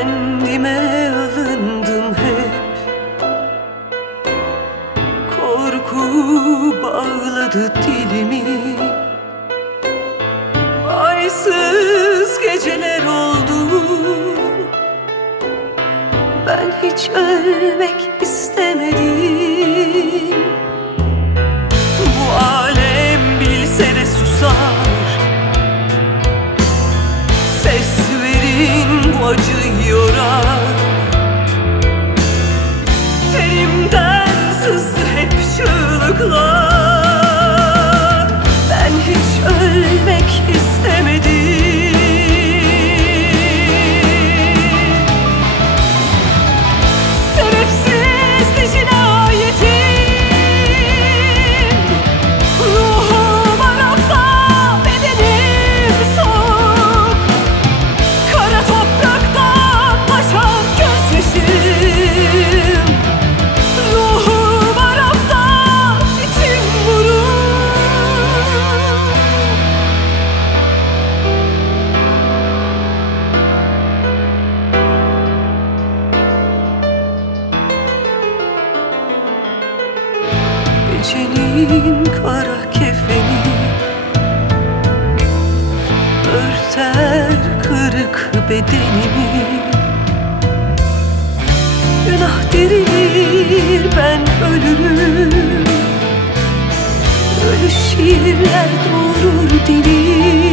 Kendime alındım hep. Korku bağladı dilimi. Aysız geceler oldu. Ben hiç ölmek istemedim. Bu alem Gecenin kara kefeni. Örter kırık bedenimi. Günah derilir ben ölürüm. Ölü şiirler doğurur dilim